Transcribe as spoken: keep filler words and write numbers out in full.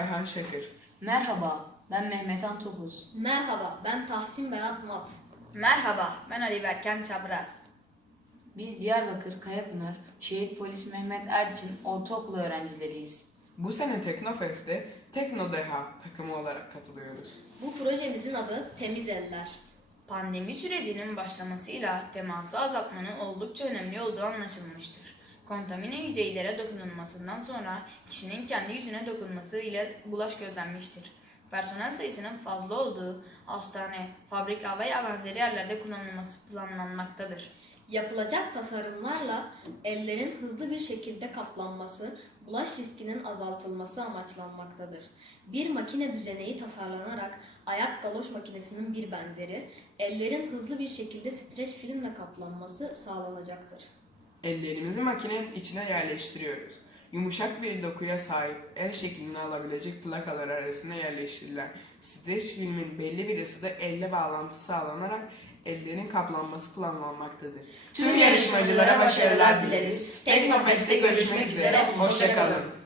Ayhan Şakır. Merhaba, ben Mehmet Topuz. Merhaba, ben Tahsin Berat Mat. Merhaba, ben Ali Berken Çapraz. Biz Diyarbakır Kayapınar Şehit Polis Mehmet Erçin Ortaokulu öğrencileriyiz. Bu sene Teknofest'e Teknodeha takımı olarak katılıyoruz. Bu projemizin adı Temiz Eller. Pandemi sürecinin başlamasıyla teması azaltmanın oldukça önemli olduğu anlaşılmıştır. Kontamine yüzeylere dokunulmasından sonra kişinin kendi yüzüne dokunması ile bulaş gözlenmiştir. Personel sayısının fazla olduğu hastane, fabrika veya benzeri yerlerde kullanılması planlanmaktadır. Yapılacak tasarımlarla ellerin hızlı bir şekilde kaplanması, bulaş riskinin azaltılması amaçlanmaktadır. Bir makine düzeneği tasarlanarak ayak galoş makinesinin bir benzeri, ellerin hızlı bir şekilde streç filmle kaplanması sağlanacaktır. Ellerimizi makinenin içine yerleştiriyoruz. Yumuşak bir dokuya sahip el şeklini alabilecek plakalar arasına yerleştirilen streç filmin belli bir ısıda elle bağlantısı sağlanarak ellerin kaplanması planlanmaktadır. Tüm yarışmacılara başarılar dileriz. Teknofest'te görüşmek üzere, hoşça kalın.